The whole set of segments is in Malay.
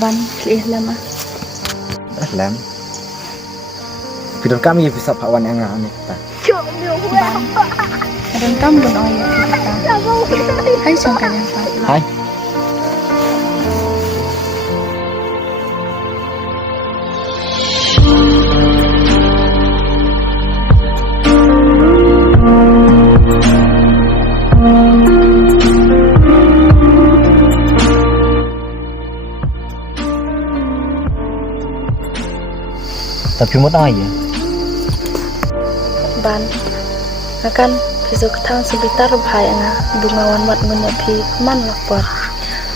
ban lih lama Lam. Pidon kami bisa pawan yang ngani ta. ban dan kamu bon oyo kita hai sangkan yang pala Hai. Tapi mau aja. ban akan besok ketang sebentar bahaya bunga wan mat menyepi man lapor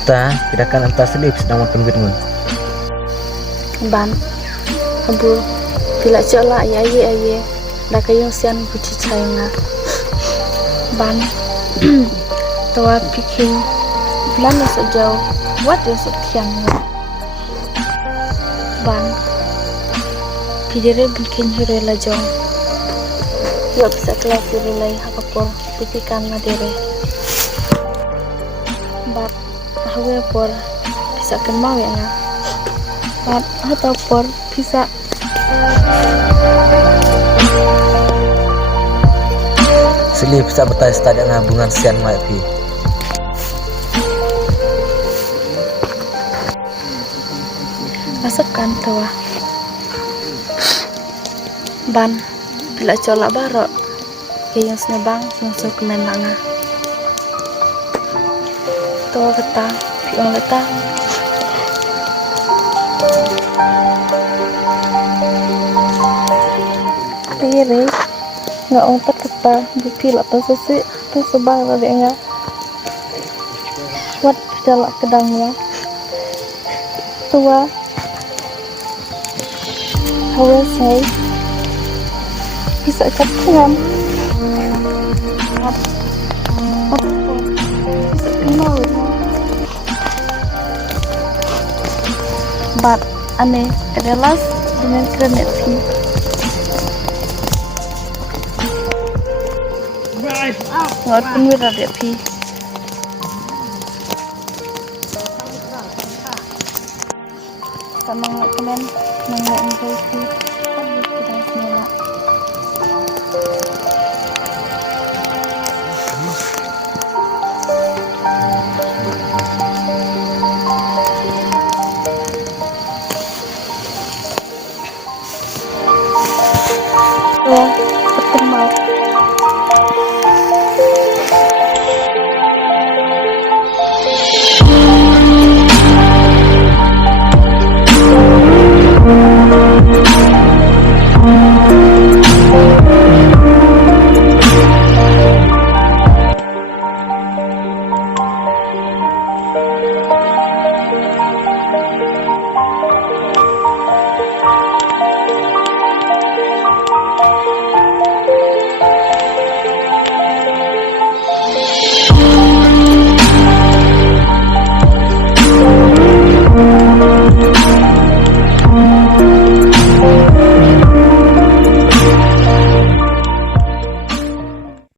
Ta, kita kan entah selip sedang makan bitmun. ban abu bila cola aye dah kayong sian buci cayanga ban tawa piking lana sejauh what is it yang ban pidere bikin hire lajong yuk bisa kelas relay hakapor pipikan nadere bat hawe por bisa kenal ya nga bat atau por bisa Selip bisa bertanya tadi ngabungan sian mai pi. masukkan tawa ban bila cola barok yang senebang yang sok menanga tawa keta piong leta tiri nggak ontak keta bukti atau sesi tuh sebang tadi enggak wat jalak kedangnya tua hawa say bisa ketengan bisa kenal bat aneh adalah dengan krenet sih nggak pun wira dia pi sama nggak kemen nggak enjoy sih